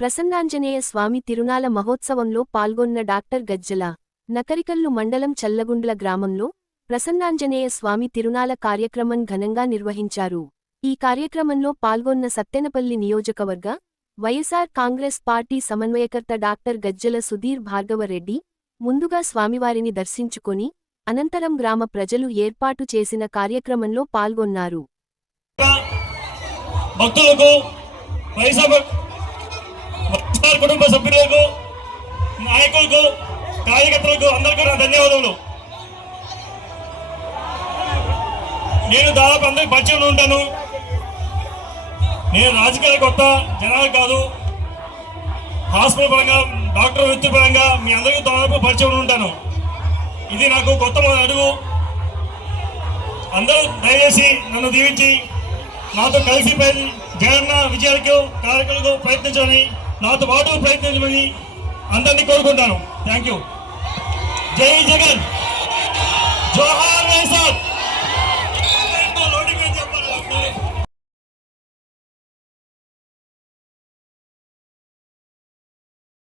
ప్రసన్నాంజనేయ స్వామి తిరునాల మహోత్సవంలో పాల్గొన్న డాక్టర్ గజ్జల నకరికల్లు మండలం చల్లగుండ్ల గ్రామంలో ప్రసన్నాంజనేయ స్వామి తిరునాల కార్యక్రమం ఘనంగా నిర్వహించారు. ఈ కార్యక్రమంలో పాల్గొన్న సత్తెనపల్లి నియోజకవర్గ వైఎస్ఆర్ కాంగ్రెస్ పార్టీ సమన్వయకర్త డాక్టర్ గజ్జల సుధీర్ భార్గవరెడ్డి ముందుగా స్వామివారిని దర్శించుకొని అనంతరం గ్రామ ప్రజలు ఏర్పాటు చేసిన కార్యక్రమంలో పాల్గొన్నారు. భక్తులకు వైఎస్ఆర్ కుటుంబ సభ్యులకు నాయకులకు కార్యకర్తలకు అందరికీ నా ధన్యవాదములు. నేను దాదాపు అందరికి పరిచయంలో ఉంటాను. నేను రాజకీయాలు కొత్త జనాలు కాదు. హాస్పిటల్ పరంగా డాక్టర్ వృత్తి పరంగా మీ అందరికీ దాదాపు పరిచయంలో ఉంటాను. ఇది నాకు కొత్త అడుగు. అందరూ దయచేసి నన్ను దీవించి నాతో కలిసి జగన్న విజయాలకు కార్యక్రమాలకు ప్రయత్నించాలని నాతో పాటు ప్రయత్నించమని అందరినీ కోరుకుంటాను. థ్యాంక్ యూ జై జగన్. జోహార్